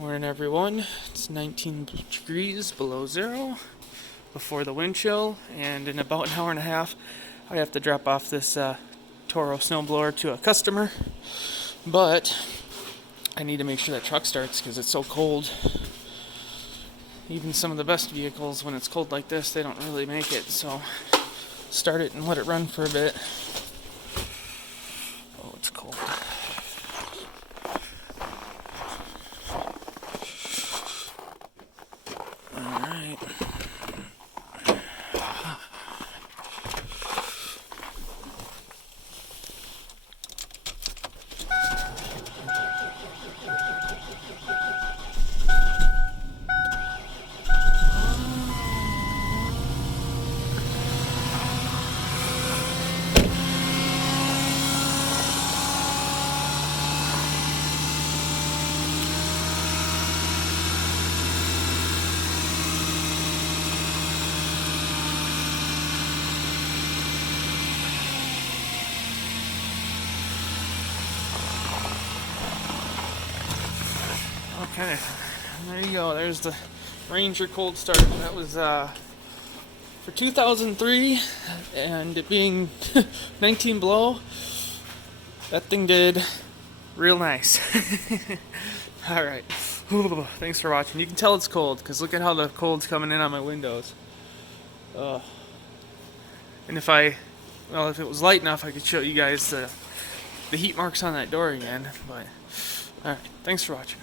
Morning, everyone. It's 19 degrees below zero before the wind chill, and in about an hour and a half, I have to drop off this Toro snowblower to a customer. But I need to make sure that truck starts because it's so cold. Even some of the best vehicles, when it's cold like this, they don't really make it. So start it and let it run for a bit. Oh, it's cold. Alright. Okay, there you go. There's the Ranger cold start. That was for 2003, and it being 19 below. That thing did real nice. All right. Thanks for watching. You can tell it's cold because look at how the cold's coming in on my windows. And if it was light enough, I could show you guys the heat marks on that door again. But all right. Thanks for watching.